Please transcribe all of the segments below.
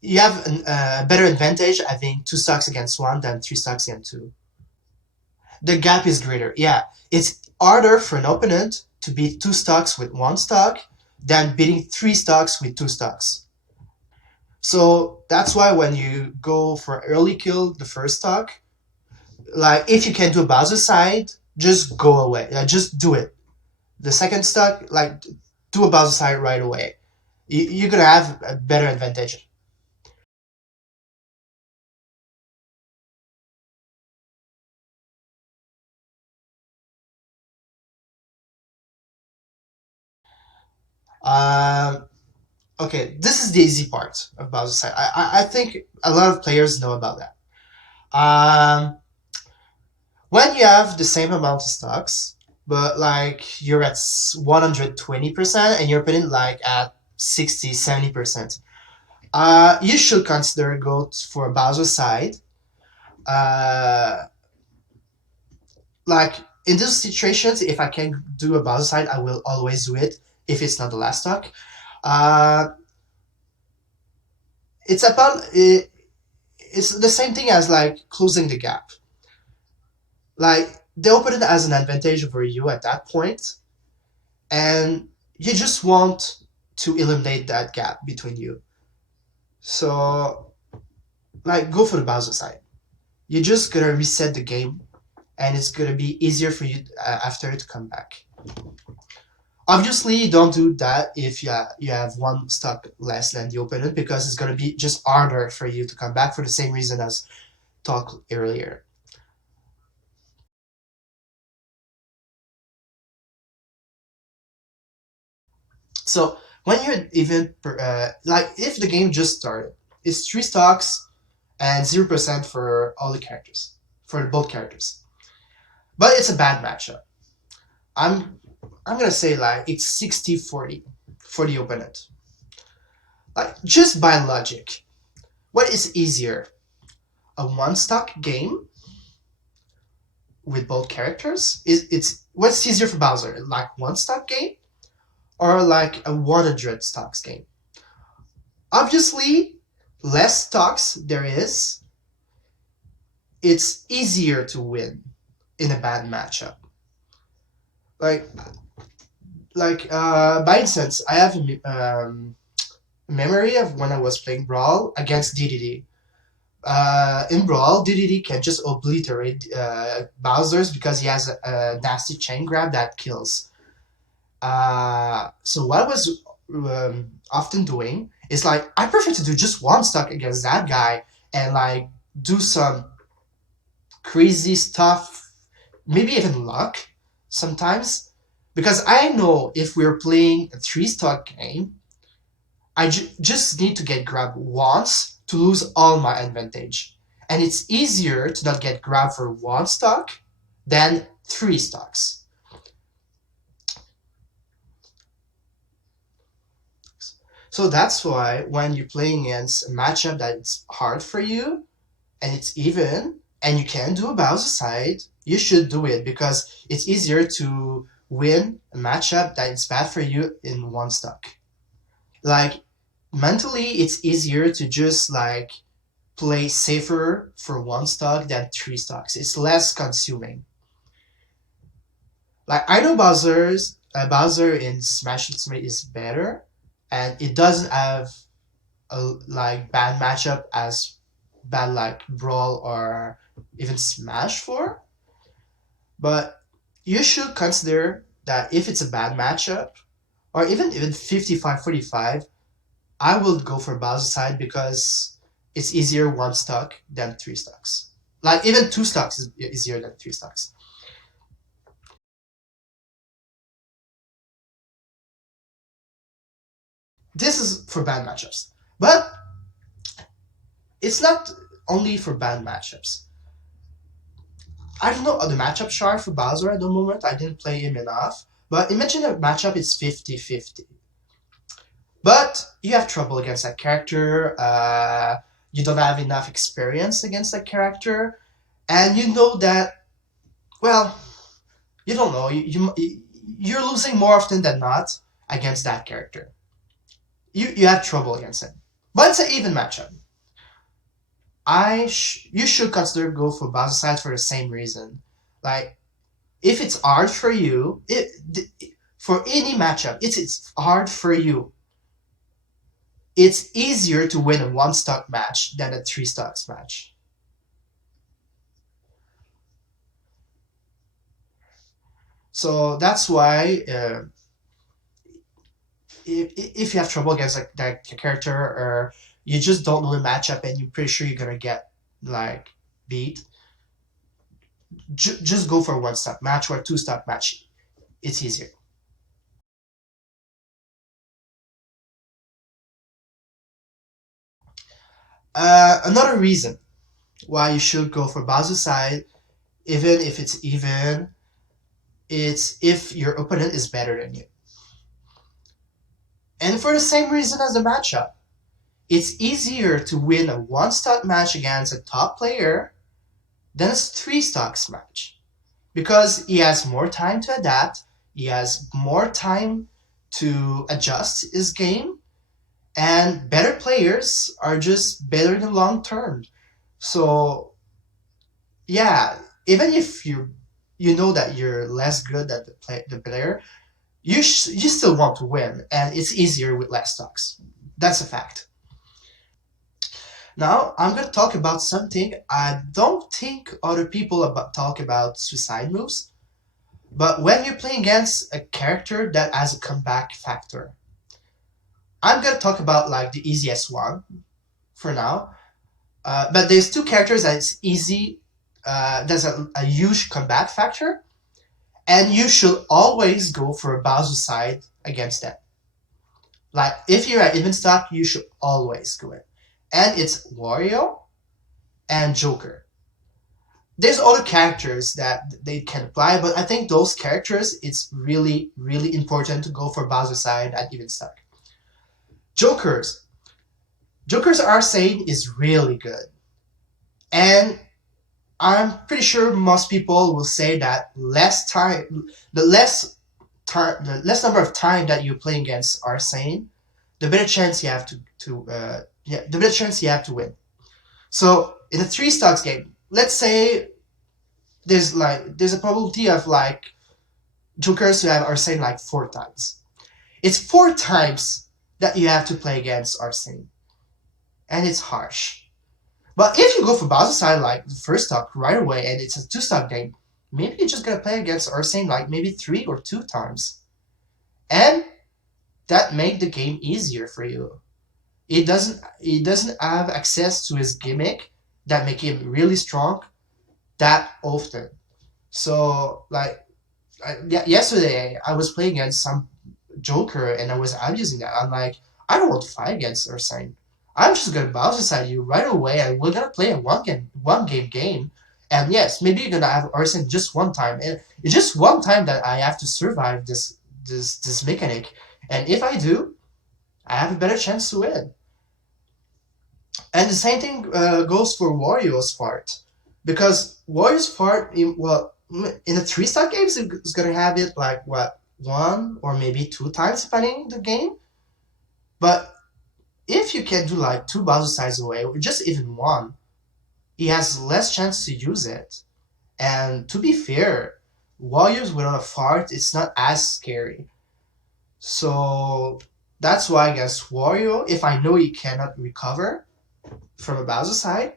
you have a better advantage having two stocks against one than three stocks against two. The gap is greater. Yeah, it's harder for an opponent to beat two stocks with one stock than beating three stocks with two stocks. So that's why when you go for early kill the first stock, like if you can do a Bowsercide, just go away. Just do it. The second stock, like do a Bowsercide right away. You're gonna have a better advantage. Um, okay, this is the easy part of Bowsercide. I think a lot of players know about that. Um, when you have the same amount of stocks, but like you're at 120% and you're putting like at 60, 70%, you should consider go for Bowsercide. Uh, like in those situations, if I can do a Bowsercide, I will always do it if it's not the last stock. Uh, it's about it's the same thing as like closing the gap. Like they open it as an advantage over you at that point, and you just want to eliminate that gap between you. So like go for the Bowsercide. You're just gonna reset the game, and it's gonna be easier for you after to come back. Obviously, don't do that if you have one stock less than the opponent because it's gonna be just harder for you to come back for the same reason as talked earlier. So when you're even like if the game just started, it's three stocks and 0% for all the characters, for both characters. But it's a bad matchup. I'm I'm gonna say like it's 60-40 for the opponent. Like just by logic, what is easier? A one stock game with both characters? Is it's what's easier for Bowser? Like one stock game or like a 100 stocks game? Obviously, less stocks there is, it's easier to win in a bad matchup. Like by instance, I have memory of when I was playing Brawl against DDD. In Brawl, DDD can just obliterate Bowser's because he has a nasty chain grab that kills. So what I was often doing is like I prefer to do just one stock against that guy and like do some crazy stuff, maybe even luck sometimes, because I know if we're playing a three stock game, just need to get grabbed once to lose all my advantage. And it's easier to not get grabbed for one stock than three stocks. So that's why when you're playing against a matchup that's hard for you and it's even and you can do a Bowsercide, you should do it because it's easier to win a matchup that is bad for you in one stock. Like mentally it's easier to just like play safer for one stock than three stocks. It's less consuming. Like I know Bowser in Smash Ultimate is better, and it doesn't have a like bad matchup as bad like Brawl or even Smash for. But you should consider that if it's a bad matchup, or even 55-45, I will go for Bowsercide because it's easier one stock than three stocks. Like even two stocks is easier than three stocks. This is for bad matchups, but it's not only for bad matchups. I don't know the matchup chart for Bowser at the moment. I didn't play him enough, but imagine a matchup is 50-50. But you have trouble against that character. You don't have enough experience against that character, and you know that. Well, you don't know. You're losing more often than not against that character. You have trouble against him. But it's an even matchup. You should consider go for Bowsercide for the same reason. Like if it's hard for you, for any matchup, it's hard for you. It's easier to win a one stock match than a three stocks match. So that's why if you have trouble against like that character or you just don't know the matchup and you're pretty sure you're gonna get like beat, just go for a one stock match or a two stock match. It's easier. Another reason why you should go for Bowsercide, even if it's even, it's if your opponent is better than you. And for the same reason as the matchup, it's easier to win a one stock match against a top player than a three stocks match because he has more time to adapt, he has more time to adjust his game, and better players are just better in the long term. So yeah, even if you know that you're less good at the player, you still want to win, and it's easier with less stocks. That's a fact. Now I'm gonna talk about something I don't think other people talk about suicide moves. But when you're playing against a character that has a comeback factor, I'm gonna talk about like the easiest one for now. But there's two characters that's easy. There's a huge comeback factor, and you should always go for a Bowsercide against them. Like if you're at even stock, you should always go it. And it's Wario and Joker. There's other characters that they can apply, but I think those characters it's really really important to go for Bowsercide at even stock. Jokers. Joker's Arsene is really good. And I'm pretty sure most people will say that the less number of time that you play against Arsene, the better chance you have the better chance you have to win. So in a three stocks game, let's say there's a probability of like Jokers who have Arsene like four times. It's four times that you have to play against Arsene, and it's harsh. But if you go for Bowsercide like the first stock right away and it's a two stock game, maybe you're just gonna play against Arsene like maybe three or two times. And that make the game easier for you. It doesn't have access to his gimmick that make him really strong that often. So like yesterday I was playing against some Joker and I was abusing that. I'm like, I don't want to fight against Ursine. I'm just gonna Bowsercide you right away and we're gonna play a one game. And yes, maybe you're gonna have Ursine just one time. And it's just one time that I have to survive this mechanic. And if I do, I have a better chance to win. And the same thing goes for Wario's part. Because Wario's part in the three star games it's gonna have it like what one or maybe two times depending the game. But if you can do like two Bowsercides away, or just even one, he has less chance to use it. And to be fair, Warriors without a fart, it's not as scary. So that's why I guess Wario, if I know he cannot recover from a Bowsercide,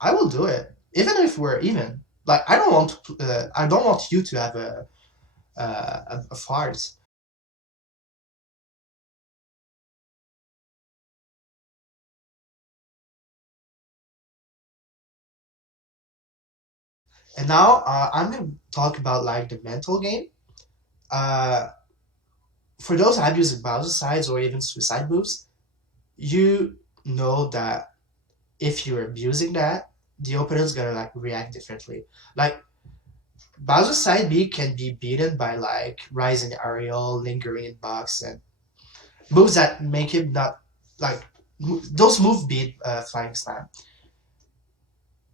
I will do it, even if we're even. Like I don't want you to have a fart. And now I'm gonna talk about like the mental game. Uh, for those abusing Bowsercides or even suicide moves, you know that if you're abusing that, the opponent's gonna like react differently. Like Bowsercide B can be beaten by like rising aerial, lingering in box, and moves that make him not like those move beat flying slam.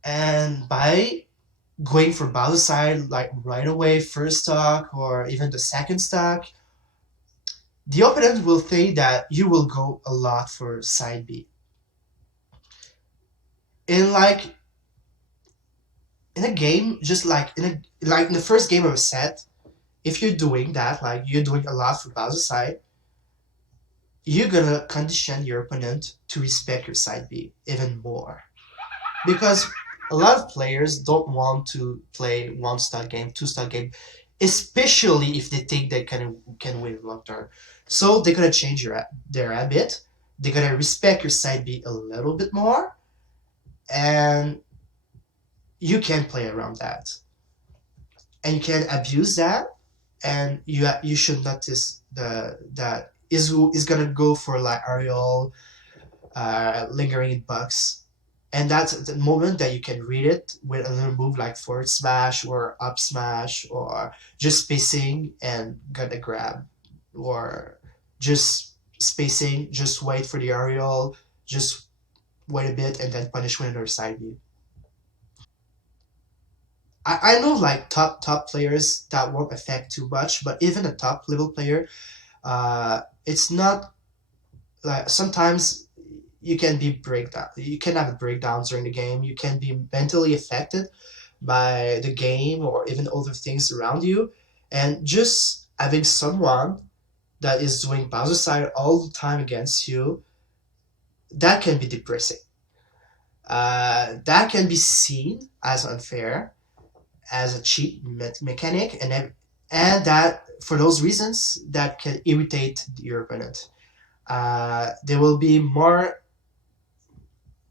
And by going for Bowsercide like right away, first stock or even the second stock, the opponent will think that you will go a lot for side B. in like in a game, just like in the first game of a set, if you're doing that, like you're doing a lot for Bowsercide, you're gonna condition your opponent to respect your side B even more. Because a lot of players don't want to play one star game, two-star game, especially if they think they can win long term. So they're gonna change their habit. They're gonna respect your side B a little bit more, and you can play around that, and you can abuse that, and you should notice that is gonna go for like Ariel, lingering in bucks. And that's the moment that you can read it with a little move like forward smash or up smash or just spacing and get a grab, or just spacing, just wait for the aerial, just wait a bit and then punish with another side view. I know like top players that won't affect too much, but even a top level player, it's not like sometimes you can be breakdown. You can have breakdowns during the game. You can be mentally affected by the game or even other things around you, and just having someone that is doing Bowsercide all the time against you, that can be depressing. That can be seen as unfair, as a cheap mechanic, and that for those reasons that can irritate your opponent. They will be more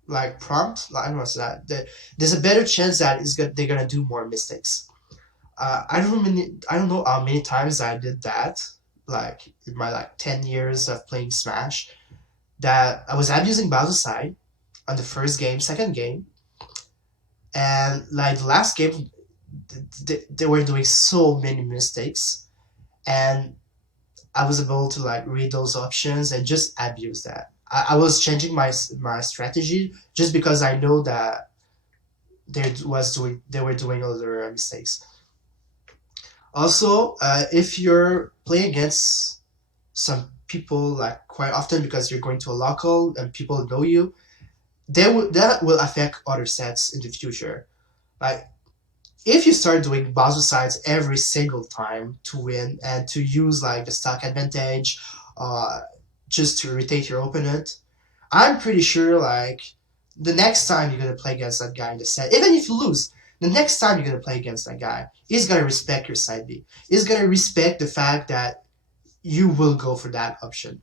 like prompt. Like, I don't know what's that. There's a better chance that they're gonna do more mistakes. I don't know how many times I did that. Like in my like 10 years of playing Smash, that I was abusing Bowsercide on the first game, second game, and like the last game, they were doing so many mistakes, and I was able to like read those options and just abuse that. I was changing my strategy just because I know that they were doing other mistakes. Also, if you're playing against some people like quite often because you're going to a local and people know you, that will affect other sets in the future. Like if you start doing Bowsercides every single time to win and to use like the stock advantage, uh, just to irritate your opponent, I'm pretty sure like the next time you're gonna play against that guy in the set, even if you lose, the next time you're gonna play against that guy, he's gonna respect your side B. He's gonna respect the fact that you will go for that option.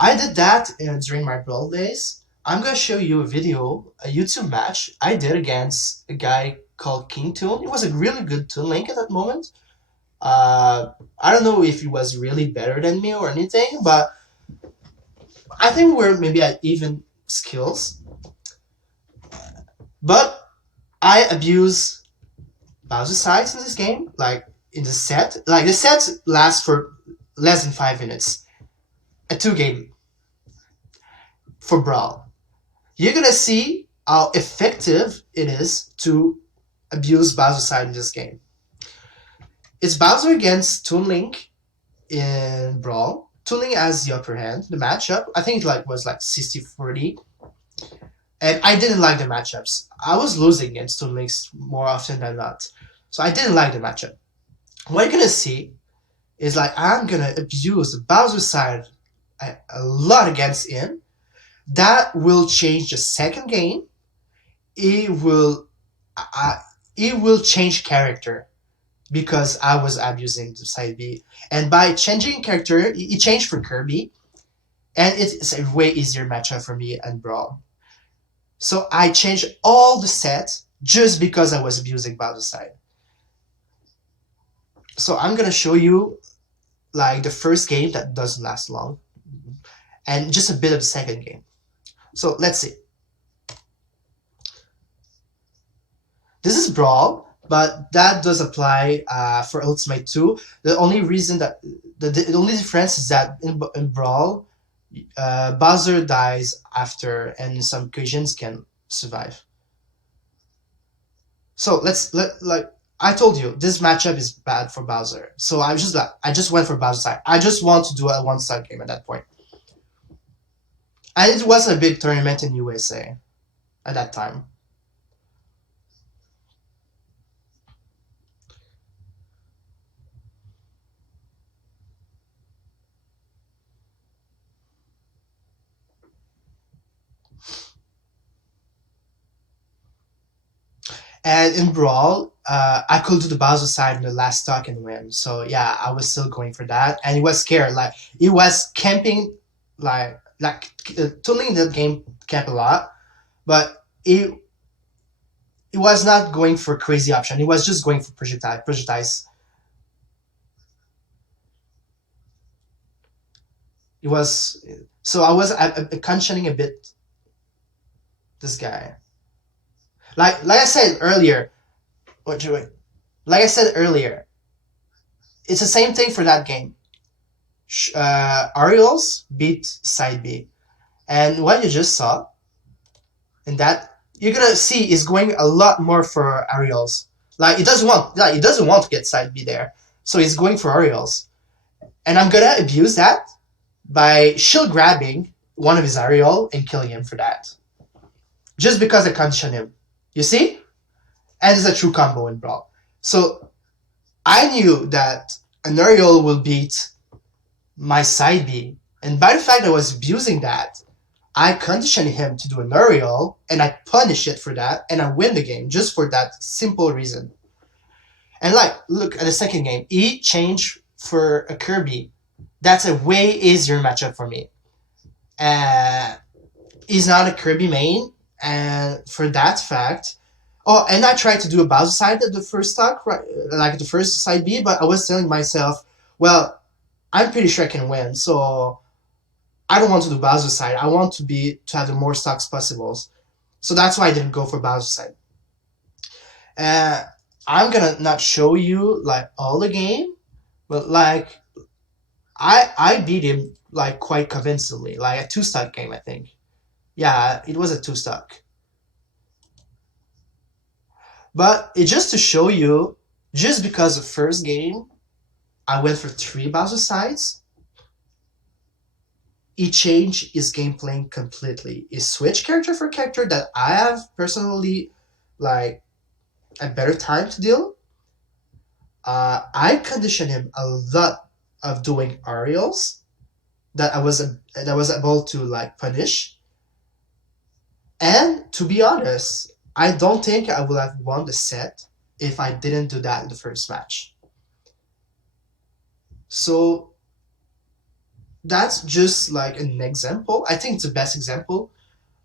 I did that during my brawl days. I'm gonna show you a video, a YouTube match I did against a guy called King Toon. It was a really good Toon Link at that moment. I don't know if he was really better than me or anything, but I think we're maybe at even skills. But I abuse Bowsercides in this game, like in the set. Like the set lasts for less than 5 minutes. A 2 game for Brawl. You're gonna see how effective it is to abuse Bowsercide in this game. It's Bowser against Toon Link in Brawl. Toon Link has the upper hand. The matchup, I think it like was like 60-40. And I didn't like the matchups. I was losing against Toon Links more often than not. So I didn't like the matchup. What you're gonna see is like I'm gonna abuse the Bowsercide a lot against him. That will change the second game. It will uh, it will change character because I was abusing the side B. And by changing character, it changed for Kirby, and it's a way easier matchup for me and Brawl. So I changed all the sets just because I was abusing Bowsercide. So I'm gonna show you like the first game that doesn't last long, and just a bit of the second game. So let's see. This is Brawl, but that does apply for Ultimate 2. The only reason that the only difference is that in Brawl, Bowser dies after, and some occasions can survive. So like I told you, this matchup is bad for Bowser. So I just went for Bowser side. I just want to do a one side game at that point. And it was a big tournament in USA. at that time. And in Brawl, I could do the Bowsercide in the last stock and win. So yeah, I was still going for that. And he was scared. Like he was camping, tunneling the game camp a lot, but he was not going for crazy option. He was just going for projectiles. He was so I was conditioning a bit this guy. Like I said earlier, what you like I said earlier, it's the same thing for that game. Ariels beat side B, and what you just saw in that you're gonna see is going a lot more for Ariels. He doesn't want to get side B there, so he's going for Ariels, and I'm gonna abuse that by shield grabbing one of his Ariel and killing him for that, just because I condition him. You see, and it's a true combo in Brawl. So I knew that an Ariel will beat my side B, and by the fact I was abusing that, I conditioned him to do an Ariel, and I punish it for that, and I win the game just for that simple reason. And look at the second game. He changed for a Kirby. That's a way easier matchup for me. He's not a Kirby main, and for that fact, oh, and I tried to do a Bowsercide at the first stock, right, like the first side B, but I was telling myself, well, I'm pretty sure I can win, so I don't want to do Bowsercide. I want to have the more stocks possible. So that's why I didn't go for Bowsercide. I'm gonna not show you like all the game, but like I beat him like quite convincingly, like a 2-stock game, I think. Yeah, it was a 2-stock. But it just to show you, just because the first game I went for 3 Bowsercides, he changed his gameplay completely. He switched character for character that I have personally like a better time to deal. I conditioned him a lot of doing Ariels that I was able to like punish. And to be honest, I don't think I would have won the set if I didn't do that in the first match. So that's just like an example. I think it's the best example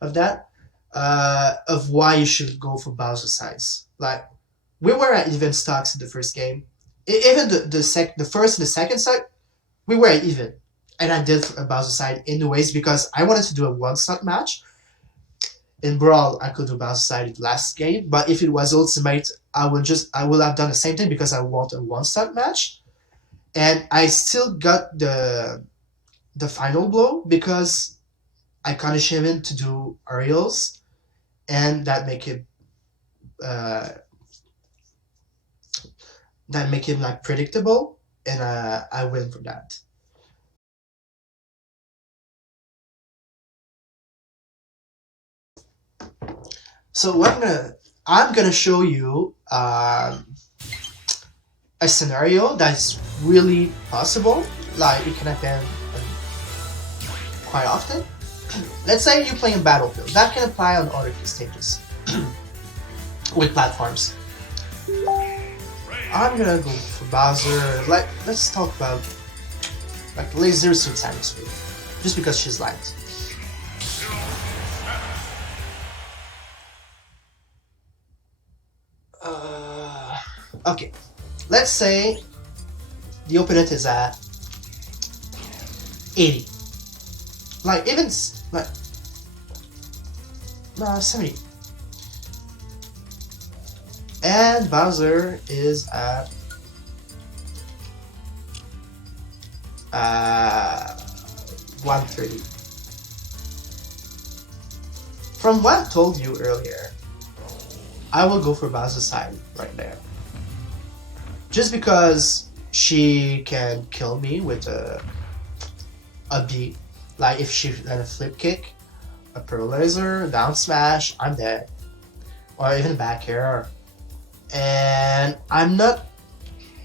of that, of why you should go for Bowsercides. Like we were at even stocks in the first game. Even the first and the second stock, we were at even, and I did a Bowsercide anyways because I wanted to do a 1-stock match. In Brawl, I could do Bowsercide last game, but if it was Ultimate, I will have done the same thing because I want a 1-stock match, and I still got the final blow because I conditioned him to do Ariels, and that make him like predictable, and I win for that. So what I'm gonna show you a scenario that's really possible, like it can happen quite often. Let's say you're playing Battlefield. That can apply on other stages with platforms. I'm gonna go for Bowser. Let's talk about like Laser Suit's atmosphere, just because she's light. Okay, let's say the opponent is at 80. Like even like no 70. And Bowser is at 130. From what I told you earlier, I will go for Bowsercide right there. Just because she can kill me with a B, like if she let a flip kick, a paralyzer, down smash, I'm dead. Or even back air. And I'm not...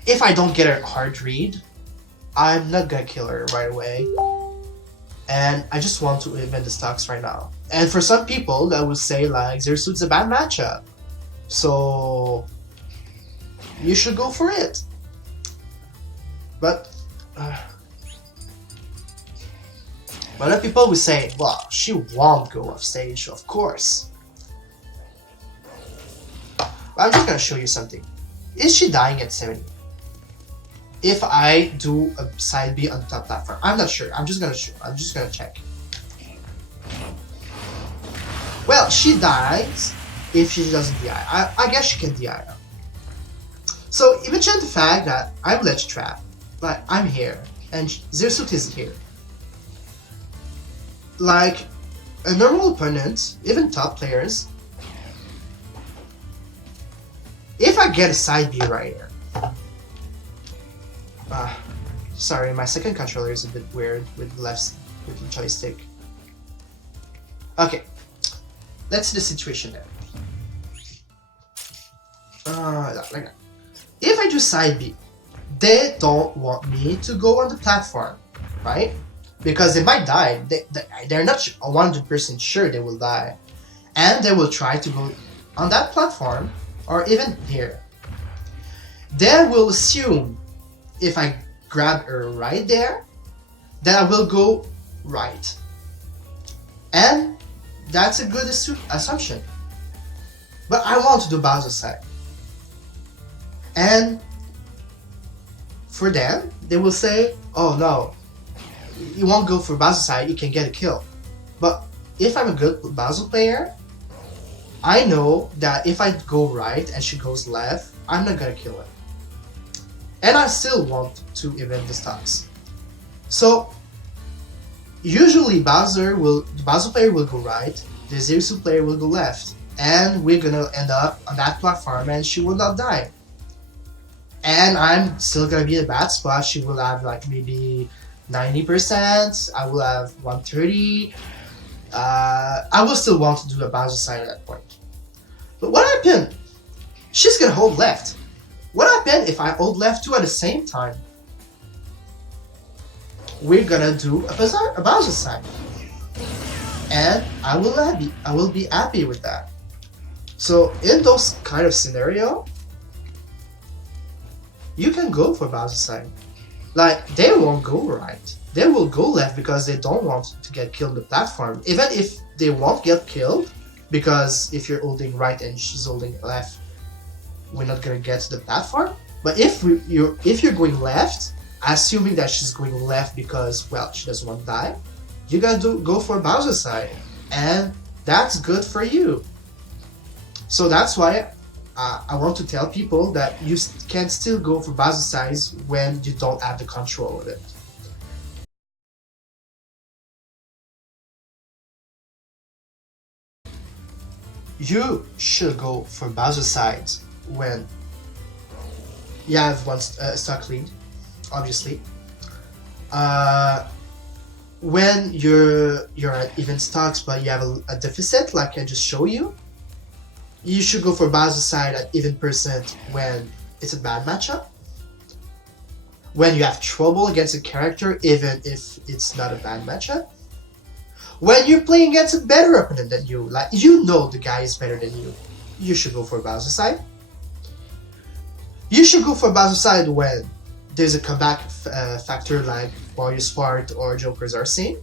If I don't get a hard read, I'm not gonna kill her right away. And I just want to event the stocks right now. And for some people, that would say like, Zersuit's a bad matchup. So... you should go for it. But... other people would say, well, she won't go off stage, of course. But I'm just gonna show you something. Is she dying at 70? If I do a side B on top platform, I'm not sure. I'm just gonna check. Well, she dies if she doesn't DI. I guess she can DI now. So imagine the fact that I'm ledge trap, but I'm here, and Zersuit is here. Like, a normal opponent, even top players, if I get a side B right here, sorry, my second controller is a bit weird with the joystick. Okay, let's see the situation there. Like that. If I do side B, they don't want me to go on the platform, right? Because they might die. They're not 100% sure they will die. And they will try to go on that platform, or even here. They will assume, if I grab her right there, that I will go right. And that's a good assumption. But I want to do Bowsercide. And for them, they will say, oh no, you won't go for Bowsercide, you can get a kill. But if I'm a good Bowser player, I know that if I go right and she goes left, I'm not gonna kill her. And I still want to event the stocks. So usually the Bowser player will go right, the Zersuit player will go left, and we're gonna end up on that platform and she will not die. And I'm still gonna be in a bad spot. She will have like maybe 90%, I will have 130. I will still want to do a Bowsercide at that point. But what happened? She's gonna hold left. What happened if I hold left too at the same time? We're gonna do a Bowsercide. And I will be happy with that. So in those kind of scenario, you can go for Bowsercide. Like, they won't go right. They will go left because they don't want to get killed on the platform. Even if they won't get killed, because if you're holding right and she's holding left, we're not gonna get to the platform. But if you're going left, assuming that she's going left because, well, she doesn't want to die, you gotta go for Bowsercide. And that's good for you. So that's why I want to tell people that you can still go for Bowsercides when you don't have the control of it. You should go for Bowsercides when you have one stock lead, obviously. When you're at even stocks but you have a deficit, like I just showed you, you should go for Bowsercide at even percent when it's a bad matchup. When you have trouble against a character, even if it's not a bad matchup. When you're playing against a better opponent than you, like you know the guy is better than you should go for Bowsercide. You should go for Bowsercide when there's a comeback factor like Mario Smart or Joker's Arsene.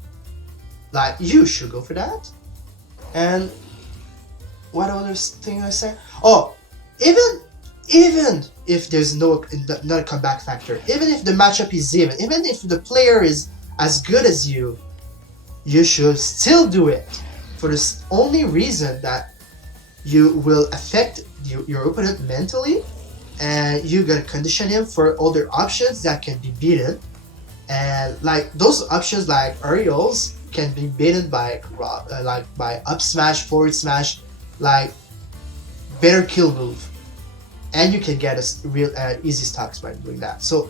Like, you should go for that. And what other thing I say? Oh, even if there's not a comeback factor, even if the matchup is even if the player is as good as you should still do it for this only reason that you will affect your opponent mentally, and you're gonna condition him for other options that can be beaten. And like those options like aerials can be beaten by by up smash, forward smash, like better kill move, and you can get a real easy stocks by doing that. So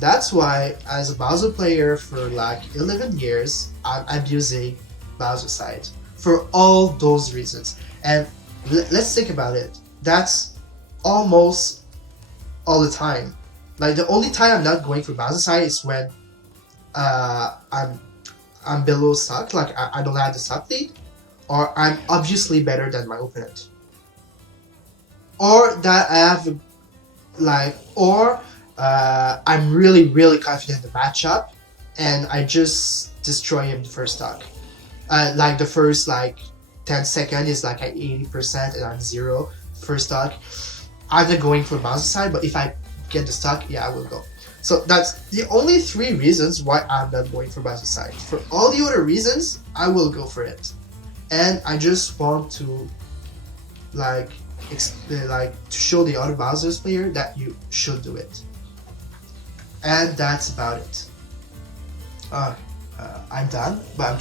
that's why, as a Bowser player for like 11 years, I'm using Bowsercide for all those reasons. And let's think about it. That's almost all the time. Like the only time I'm not going for Bowsercide is when I'm below stock, like I don't have the stock lead, or I'm obviously better than my opponent, or that I have or I'm really confident in the matchup, and I just destroy him the first stock. Like the first 10 seconds is like at 80% and I'm 0 first stock. I'm not going for Bowsercide, but if I get the stock, yeah, I will go. So that's the only 3 reasons why I'm not going for Bowsercide. For all the other reasons, I will go for it. And I just want to to show the other Bowser's player that you should do it. And that's about it. I'm done, but I'm